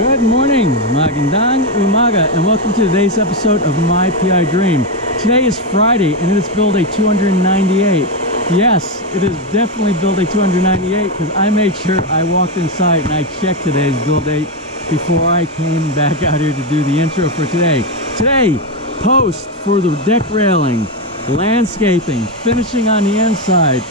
Good morning, magandang umaga, and welcome to today's episode of My PI Dream. Today is Friday, and it is build day 298. Yes, it is definitely build day 298 because I made sure I walked inside and I checked today's build date before I came back out here to do the intro for today. Today, post for the deck railing, landscaping, finishing on the inside,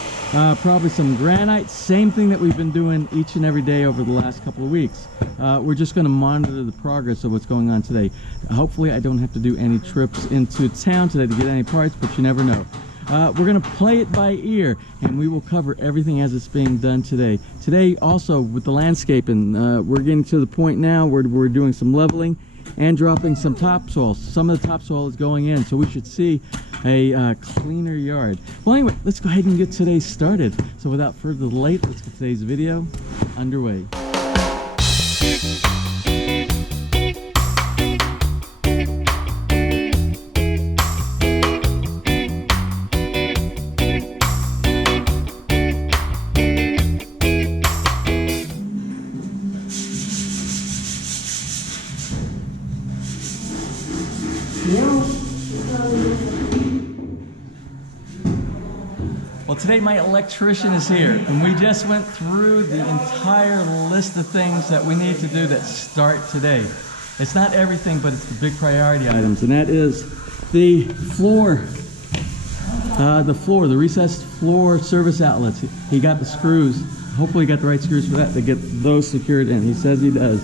probably some granite, same thing that we've been doing each and every day over the last couple of weeks. We're just going to monitor the progress of what's going on today. Hopefully I don't have to do any trips into town today to get any parts, but you never know. We're going to play it by ear, and we will cover everything as it's being done today. Today also with the landscaping, we're getting to the point now where we're doing some leveling and dropping some topsoil. Some of the topsoil is going in, so we should see a cleaner yard. Well, anyway, let's go ahead and get today started. So without further delay, let's get today's video underway. Well, today my electrician is here, and we just went through the entire list of things that we need to do that start today. It's not everything, but it's the big priority items, and that is the floor, the recessed floor service outlets. He got the screws. Hopefully he got the right screws for that to get those secured in. He says he does.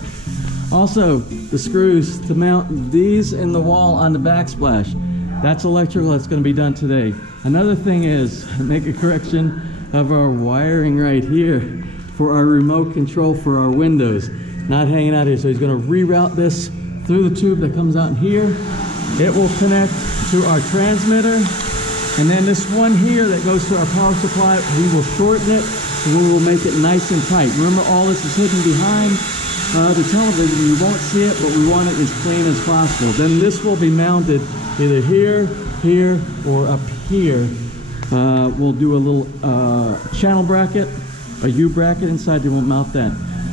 Also, the screws to mount these in the wall on the backsplash. That's electrical. That's going to be done today. Another thing is make a correction of our wiring right here for our remote control for our windows. Not hanging out here. So he's going to reroute this through the tube that comes out here. It will connect to our transmitter. And then this one here that goes to our power supply, we will shorten it. And we will make it nice and tight. Remember, all this is hidden behind the television. You won't see it, but we want it as clean as possible. Then this will be mounted either here, here, or up here. We'll do a little channel bracket, a U bracket inside, and we'll mount that.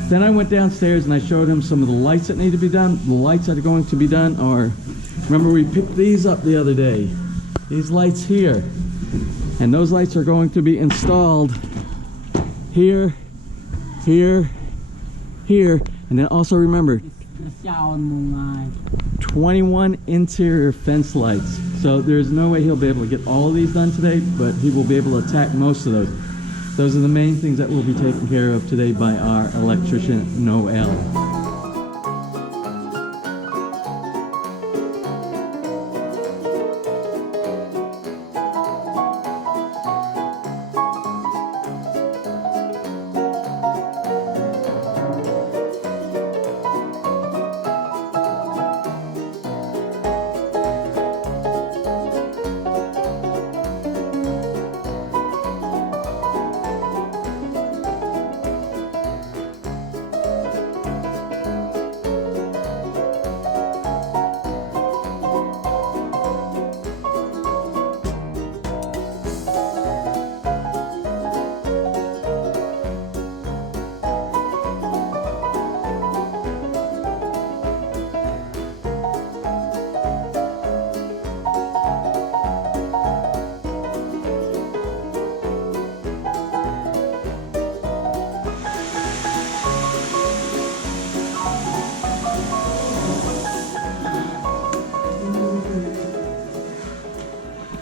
Then I went downstairs and I showed him some of the lights that need to be done. The lights that are going to be done are, remember we picked these up the other day. These lights here. And those lights are going to be installed here, here, here. And then also remember, 21 interior fence lights. So there's no way he'll be able to get all of these done today, but he will be able to attack most of those. Those are the main things that will be taken care of today by our electrician, Noel.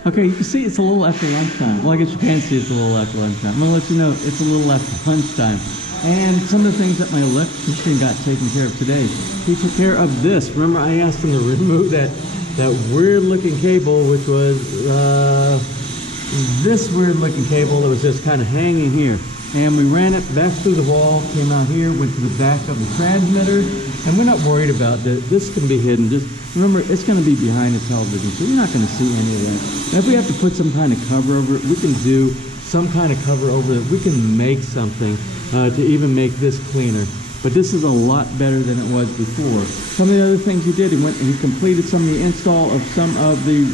Okay, you can see it's a little after lunchtime. Well, I guess you can see it's a little after lunchtime. I'm going to let you know it's a little after lunchtime. And some of the things that my electrician got taken care of today, he took care of this. Remember, I asked him to remove that weird looking cable, which was this weird looking cable that was just kind of hanging here. And we ran it back through the wall, came out here, went to the back of the transmitter, and we're not worried about that. This can be hidden. Just remember, it's going to be behind the television, so you're not going to see any of that. And if we have to put some kind of cover over it, we can do some kind of cover over it. We can make something to even make this cleaner. But this is a lot better than it was before. Some of the other things he did, he went and he completed some of the install of some of the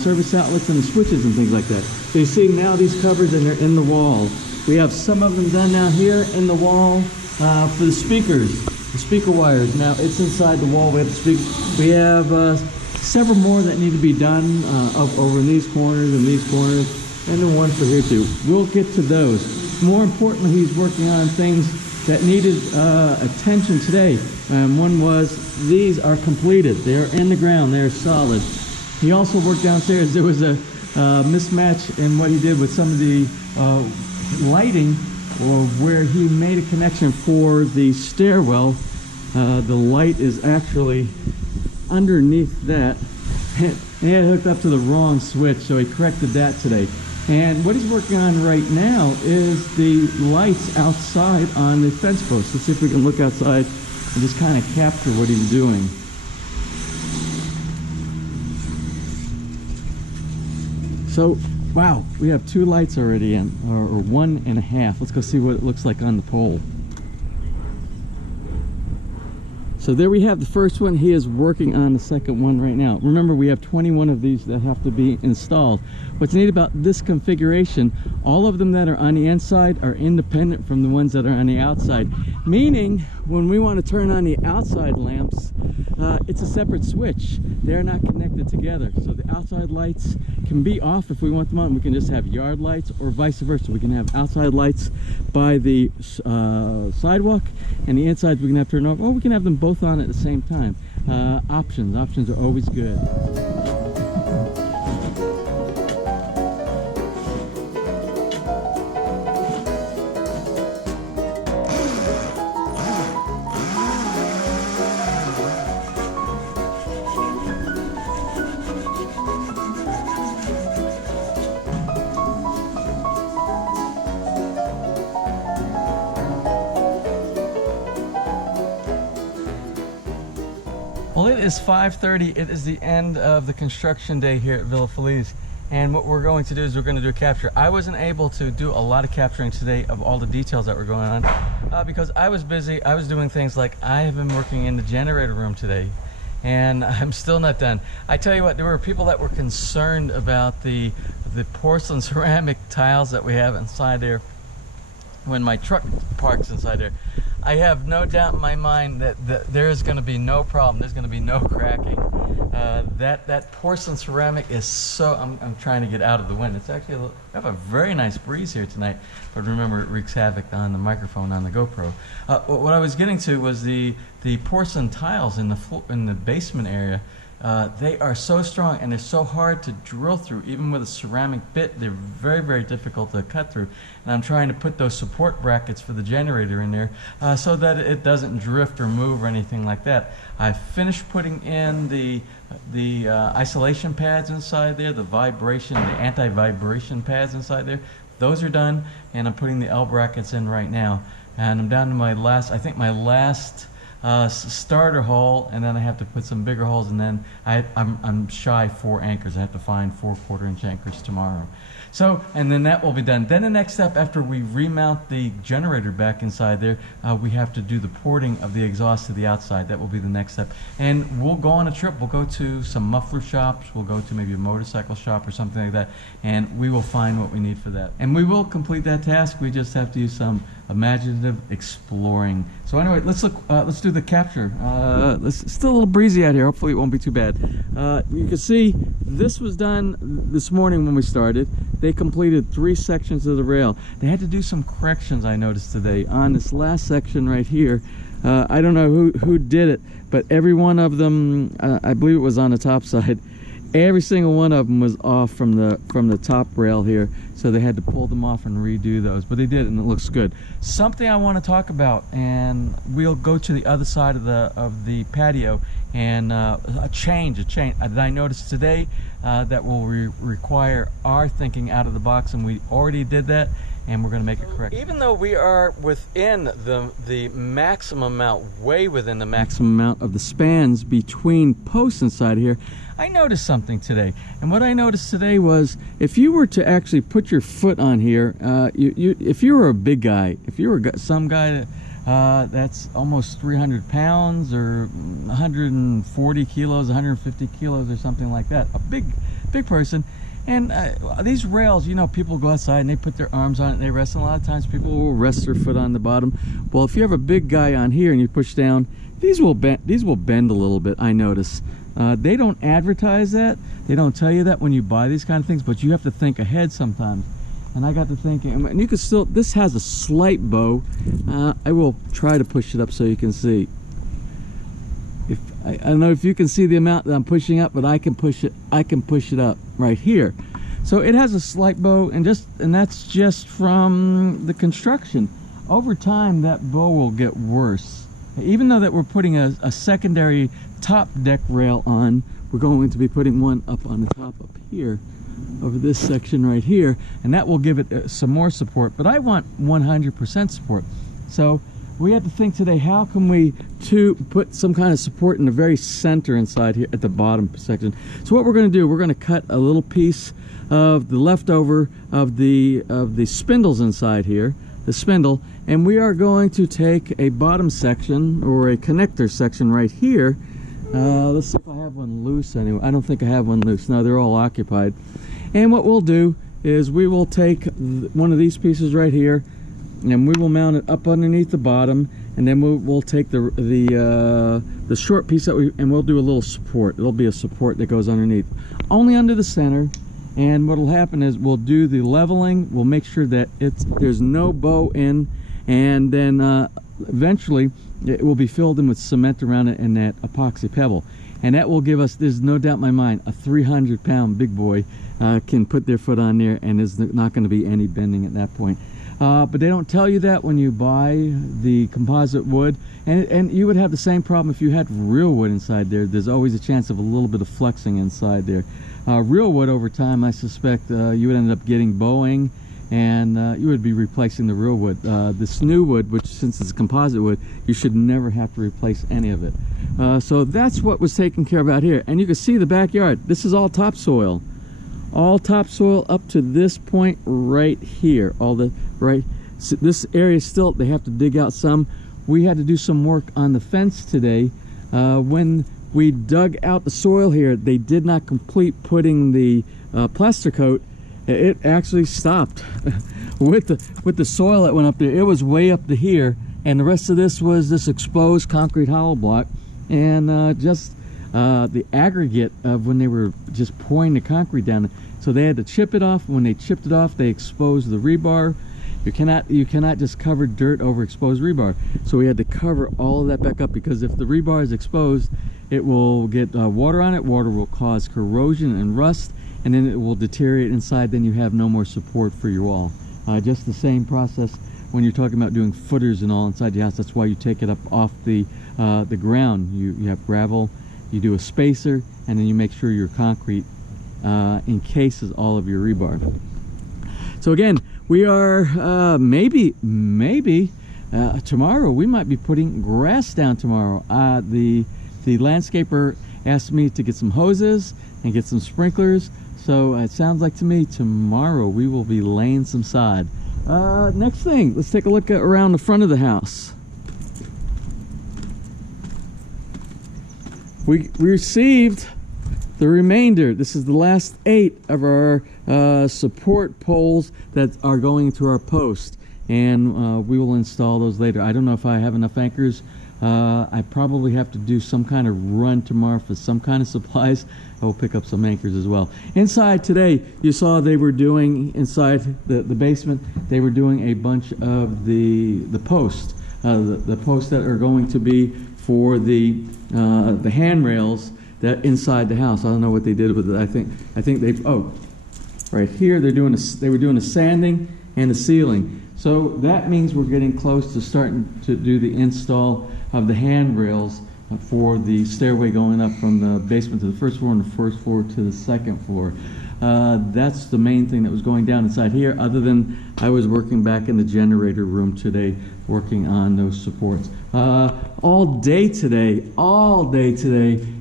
service outlets and the switches and things like that. So you see now these covers, and they're in the wall. We have some of them done now here in the wall for the speakers. the speaker wires. Now it's inside the wall. We have several more that need to be done up over in these corners and these corners, and then one for here too. We'll get to those. More importantly, he's working on things that needed attention today. One was, these are completed. They're in the ground. They're solid. He also worked downstairs. There was a mismatch in what he did with some of the lighting, or where he made a connection for the stairwell. The light is actually underneath that. He had hooked up to the wrong switch, so he corrected that today. And what he's working on right now is the lights outside on the fence post. Let's see if we can look outside and just kind of capture what he's doing. So, wow, we have 2 lights already in, or 1.5. Let's go see what it looks like on the pole. So there we have the first one. He is working on the second one right now. Remember, we have 21 of these that have to be installed. What's neat about this configuration, all of them that are on the inside are independent from the ones that are on the outside. Meaning, when we want to turn on the outside lamps, it's a separate switch. They're not connected together. So the outside lights can be off if we want them on. We can just have yard lights, or vice versa. We can have outside lights by the sidewalk, and the inside we can have turned off, or we can have them both on at the same time. Options are always good. Well, it is 5:30. It is the end of the construction day here at Villa Feliz. And what we're going to do is we're going to do a capture. I wasn't able to do a lot of capturing today of all the details that were going on because I was busy. I was doing things like, I have been working in the generator room today, and I'm still not done. I tell you what, there were people that were concerned about the porcelain ceramic tiles that we have inside there when my truck parks inside there. I have no doubt in my mind that there is going to be no problem. There's going to be no cracking. That porcelain ceramic is so... I'm trying to get out of the wind. It's actually we have a very nice breeze here tonight, but remember, it wreaks havoc on the microphone on the GoPro. What I was getting to was the porcelain tiles in the basement area. They are so strong, and they're so hard to drill through. Even with a ceramic bit, they're very, very difficult to cut through. And I'm trying to put those support brackets for the generator in there so that it doesn't drift or move or anything like that. I finished putting in the isolation pads inside there, the anti-vibration pads inside there. Those are done, and I'm putting the L brackets in right now. And I'm down to my last, I think my last starter hole, and then I have to put some bigger holes, and then I'm shy 4 anchors. I have to find 4 1/4-inch anchors tomorrow. So, and then that will be done. Then the next step, after we remount the generator back inside there, we have to do the porting of the exhaust to the outside. That will be the next step. And we'll go on a trip. We'll go to some muffler shops. We'll go to maybe a motorcycle shop or something like that, and we will find what we need for that. And we will complete that task. We just have to use some imaginative exploring. So anyway, let's look. Let's do the capture. It's still a little breezy out here. Hopefully it won't be too bad. You can see this was done this morning when we started. They completed 3 sections of the rail. They had to do some corrections, I noticed today, on this last section right here. I don't know who did it, but every one of them, I believe it was on the top side, every single one of them was off from the top rail here, so they had to pull them off and redo those, but they did, and it looks good. Something I want to talk about, and we'll go to the other side of the patio, and a change that I noticed today that will require our thinking out of the box, and we already did that, and we're going to make it correct. Even though we are within the maximum amount, way within the maximum amount of the spans between posts inside here, I noticed something today. And what I noticed today was, if you were to actually put your foot on here, if you were a big guy, if you were some guy that's almost 300 pounds or 140 kilos, 150 kilos or something like that, a big person, And these rails, you know, people go outside and they put their arms on it and they rest. And a lot of times people will rest their foot on the bottom. Well, if you have a big guy on here and you push down, these will bend a little bit, I notice. They don't advertise that. They don't tell you that when you buy these kind of things, but you have to think ahead sometimes. And I got to thinking, and you can still, this has a slight bow. I will try to push it up so you can see. I don't know if you can see the amount that I'm pushing up, but I can push it up right here. So it has a slight bow, and that's just from the construction. Over time, that bow will get worse. Even though that we're putting a secondary top deck rail on, we're going to be putting one up on the top up here, over this section right here, and that will give it some more support. But I want 100% support. So we had to think today, how can we put some kind of support in the very center inside here at the bottom section. So what we're going to do, we're going to cut a little piece of the leftover of the spindles inside here, the spindle, and we are going to take a bottom section or a connector section right here. Let's see if I have one loose anyway. I don't think I have one loose. No, they're all occupied. And what we'll do is we will take one of these pieces right here, and we will mount it up underneath the bottom, and then we'll take the short piece and we'll do a little support. It'll be a support that goes underneath, only under the center. And what will happen is we'll do the leveling. We'll make sure that there's no bow in, and then eventually it will be filled in with cement around it and that epoxy pebble, and that will give us, there's no doubt in my mind, a 300-pound big boy can put their foot on there, and there's not going to be any bending at that point. But they don't tell you that when you buy the composite wood, and you would have the same problem if you had real wood inside there. There's always a chance of a little bit of flexing inside there. Real wood, over time, I suspect you would end up getting bowing, and you would be replacing the real wood. This new wood, which since it's composite wood, you should never have to replace any of it. So that's what was taken care of out here. And you can see the backyard. This is all topsoil. All topsoil up to this point right here. So this area still, they have to dig out some. We had to do some work on the fence today. When we dug out the soil here, they did not complete putting the plaster coat. It actually stopped with the soil that went up there. It was way up to here, and the rest of this was this exposed concrete hollow block, and just the aggregate of when they were just pouring the concrete down. So they had to chip it off. When they chipped it off, they exposed the rebar. You cannot just cover dirt over exposed rebar. So we had to cover all of that back up, because if the rebar is exposed, it will get water on it. Water will cause corrosion and rust, and then it will deteriorate inside. Then you have no more support for your wall. Just the same process when you're talking about doing footers and all inside your house. That's why you take it up off the ground. You have gravel, you do a spacer, and then you make sure your concrete encases all of your rebar. So again, we are maybe tomorrow we might be putting grass down tomorrow. The landscaper asked me to get some hoses and get some sprinklers, so it sounds like to me tomorrow we will be laying some sod. Next thing, let's take a look around the front of the house. We received the remainder. This is the last 8 of our support poles that are going to our post, and we will install those later. I don't know if I have enough anchors. I probably have to do some kind of run tomorrow for some kind of supplies. I will pick up some anchors as well. Inside today, you saw they were doing, inside the basement, they were doing a bunch of the posts. The posts that are going to be for the handrails that inside the house. I don't know what they did with it. I think they, oh, right here they were doing a sanding and a sealing. So that means we're getting close to starting to do the install of the handrails for the stairway going up from the basement to the first floor and the first floor to the second floor. That's the main thing that was going down inside here, other than I was working back in the generator room today, working on those supports. All day today,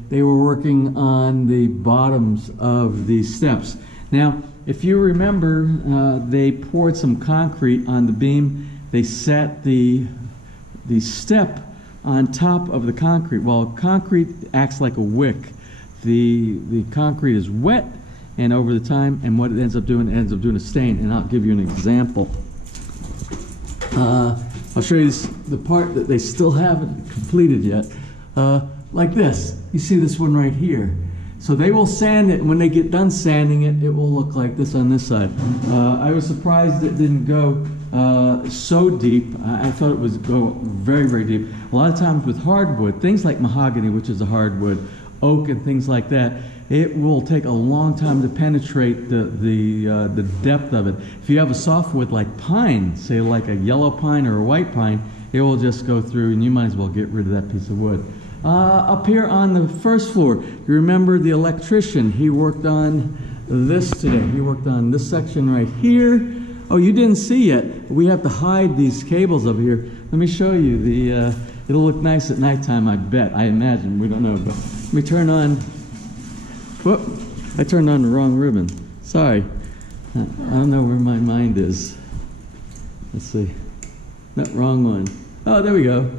they were working on the bottoms of these steps. Now, if you remember, they poured some concrete on the beam. They set the step on top of the concrete. Well, concrete acts like a wick. The concrete is wet, and over the time, and what it ends up doing a stain. And I'll give you an example. I'll show you the part that they still haven't completed yet. Like this. You see this one right here. So they will sand it, and when they get done sanding it, it will look like this on this side. I was surprised it didn't go so deep. I thought it would go very, very deep. A lot of times with hardwood, things like mahogany, which is a hardwood, oak and things like that, it will take a long time to penetrate the depth of it. If you have a softwood like pine, say like a yellow pine or a white pine, it will just go through, and you might as well get rid of that piece of wood. Up here on the first floor, you remember the electrician. He worked on this today. He worked on this section right here. Oh, you didn't see yet. We have to hide these cables over here. Let me show you. It'll look nice at nighttime, I bet. I imagine. We don't know. But let me turn on. Whoop. I turned on the wrong ribbon. Sorry. I don't know where my mind is. Let's see. No, wrong one. Oh, there we go.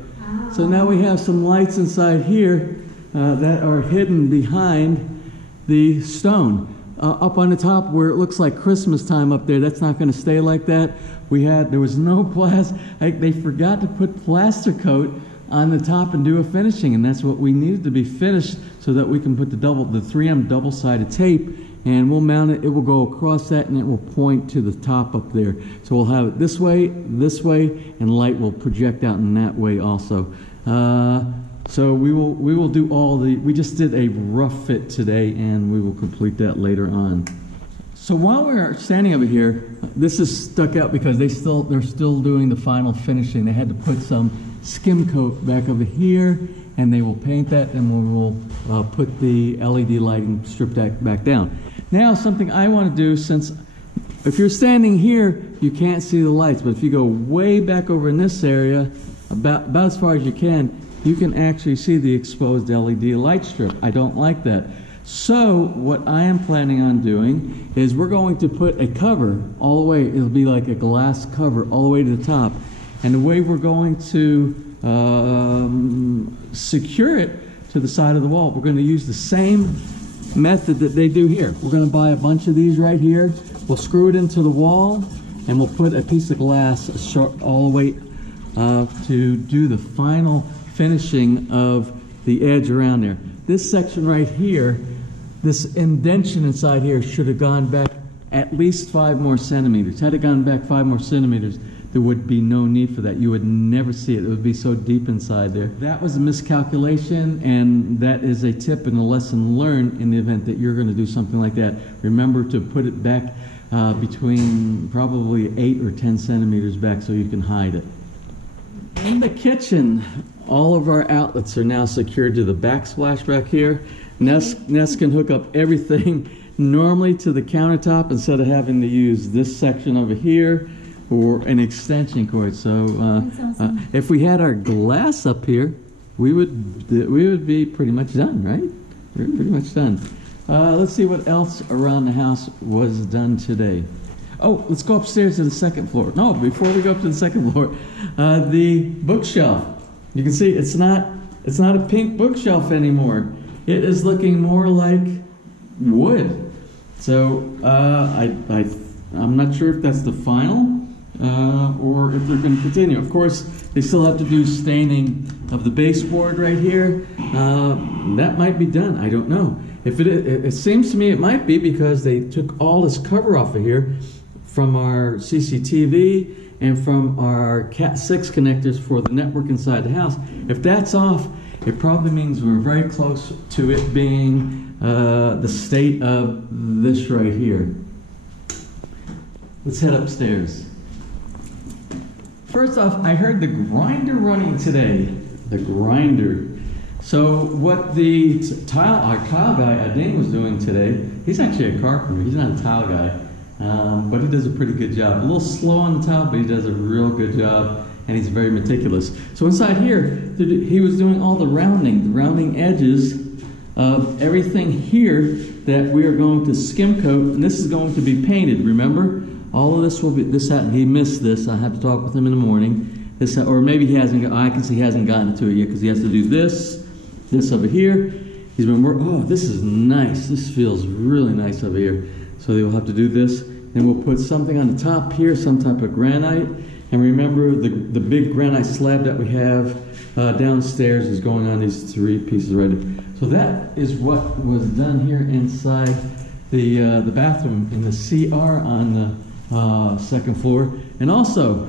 So now we have some lights inside here that are hidden behind the stone. Up on the top where it looks like Christmas time up there, that's not going to stay like that. There was no they forgot to put plaster coat on the top and do a finishing, and that's what we needed to be finished so that we can put the 3M double-sided tape, and we'll mount it. It will go across that, and it will point to the top up there. So we'll have it this way, and light will project out in that way also. So we will do we just did a rough fit today, and we will complete that later on. So while we're standing over here, this is stuck out because they're still doing the final finishing. They had to put some skim coat back over here, and they will paint that, and we will put the LED lighting strip back down. Now, something I want to do, since if you're standing here, you can't see the lights, but if you go way back over in this area, about as far as you can actually see the exposed LED light strip. I don't like that. So what I am planning on doing is we're going to put a cover all the way. It'll be like a glass cover all the way to the top. And the way we're going to secure it to the side of the wall, we're going to use the same method that they do here. We're going to buy a bunch of these right here. We'll screw it into the wall, and we'll put a piece of glass all the way to do the final finishing of the edge around there. This section right here, this indention inside here should have gone back at least 5 more centimeters. Had it gone back 5 more centimeters, there would be no need for that. You would never see it. It would be so deep inside there. That was a miscalculation, and that is a tip and a lesson learned in the event that you're going to do something like that. Remember to put it back between probably 8 or 10 centimeters back so you can hide it. In the kitchen, all of our outlets are now secured to the backsplash back here. Ness can hook up everything normally to the countertop instead of having to use this section over here or an extension cord. So if we had our glass up here, we would be pretty much done, right? We're pretty much done. Let's see what else around the house was done today. Oh, let's go upstairs to the second floor. No, before we go up to the second floor, the bookshelf. You can see it's not a pink bookshelf anymore. It is looking more like wood. So I'm not sure if that's the final or if they're going to continue. Of course, they still have to do staining of the baseboard right here. That might be done. I don't know. If it seems to me it might be because they took all this cover off of here from our CCTV and from our Cat6 connectors for the network inside the house. If that's off, it probably means we're very close to it being the state of this right here. Let's head upstairs. First off, I heard the grinder running today. The grinder. So what our tile guy, Ading, was doing today, he's actually a carpenter. He's not a tile guy. But he does a pretty good job. A little slow on the tile, but he does a real good job, and he's very meticulous. So inside here, he was doing all the rounding edges of everything here that we are going to skim coat, and this is going to be painted, remember? All of this will be, he missed this. I have to talk with him in the morning. Or maybe he hasn't, I can see he hasn't gotten to it yet because he has to do this over here, He's been working. Oh, this is nice. This feels really nice over here. So they will have to do this. Then we'll put something on the top here, some type of granite. And remember, the big granite slab that we have downstairs is going on these 3 pieces right here. So that is what was done here inside the bathroom in the CR on the 2nd floor. And also,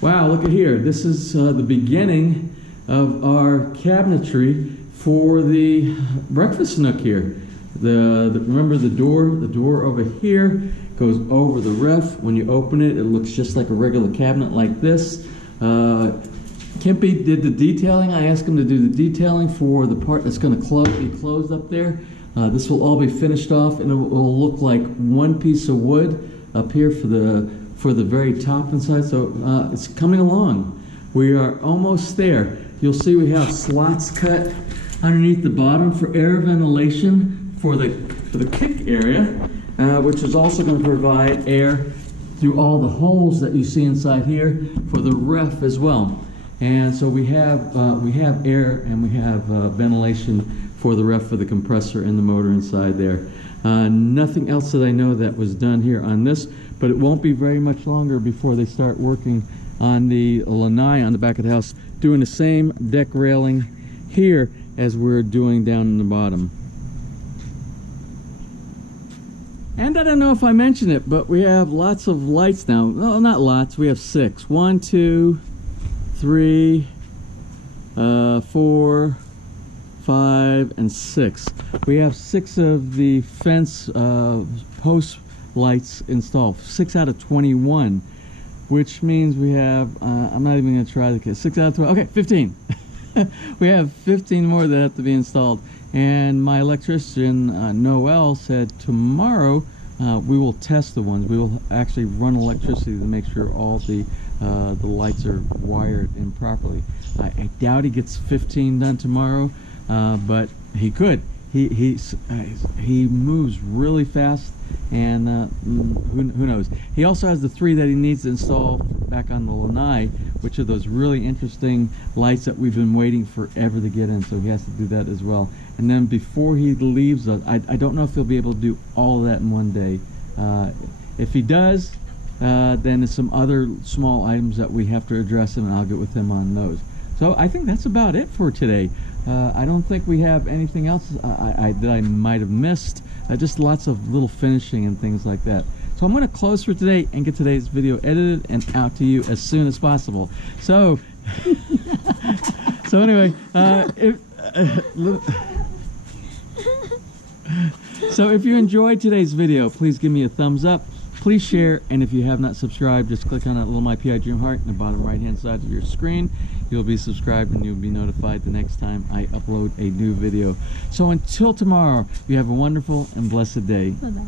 wow, look at here. This is the beginning of our cabinetry for the breakfast nook here. Remember the door over here goes over the ref. When you open it, it looks just like a regular cabinet like this. Kimpy did the detailing. I asked him to do the detailing for the part that's going to be closed up there. This will all be finished off, and it will look like one piece of wood up here for the very top inside. So it's coming along. We are almost there. You'll see we have slots cut underneath the bottom for air ventilation for the kick area, which is also going to provide air through all the holes that you see inside here for the ref as well. And so we have air and we have ventilation for the ref for the compressor and the motor inside there. Nothing else that I know that was done here on this, but it won't be very much longer before they start working on the lanai on the back of the house, doing the same deck railing here as we're doing down in the bottom. And I don't know if I mentioned it, but we have lots of lights now. No, not lots. We have 6. 1, 2, 3, 4, 5, and 6. We have 6 of the fence post lights installed. 6 out of 21, which means we have, I'm not even going to try the case. 6 out of 12. Okay, 15. We have 15 more that have to be installed. And my electrician, Noel, said tomorrow we will test the ones. We will actually run electricity to make sure all the lights are wired in properly. I doubt he gets 15 done tomorrow, but he could. He moves really fast, and who knows. He also has the 3 that he needs to install back on the lanai, which are those really interesting lights that we've been waiting forever to get in, so he has to do that as well. And then before he leaves us, I don't know if he'll be able to do all of that in one day. If he does, then there's some other small items that we have to address him, and I'll get with him on those. So I think that's about it for today. I don't think we have anything else that I might have missed. Just lots of little finishing and things like that. So I'm going to close for today and get today's video edited and out to you as soon as possible. So, anyway, if you enjoyed today's video, please give me a thumbs up. Please share, and if you have not subscribed, just click on that little My PI Dream Heart in the bottom right-hand side of your screen. You'll be subscribed, and you'll be notified the next time I upload a new video. So until tomorrow, you have a wonderful and blessed day. Bye-bye.